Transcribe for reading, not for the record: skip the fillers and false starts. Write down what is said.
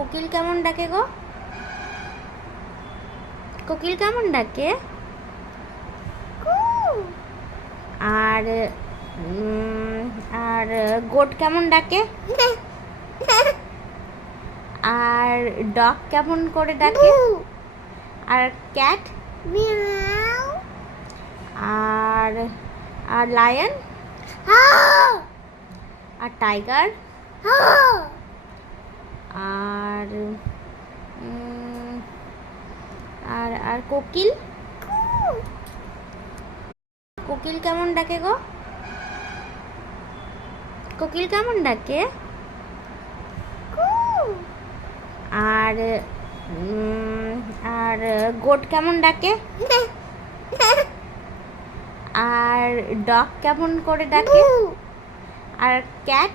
কোকিল কেমন ডাকে গো? কোকিল কেমন ডাকে? আর আর গোট কেমন ডাকে? আর ডগ কেমন করে ডাকে? আর ক্যাট? আর আর লায়ন? আর টাইগার? আর আর আর কোকিল? কোকিল কেমন ডাকে গো? কোকিল কেমন ডাকে? আর আর গোট কেমন ডাকে? আর ডগ কেমন করে ডাকে? আর ক্যাট?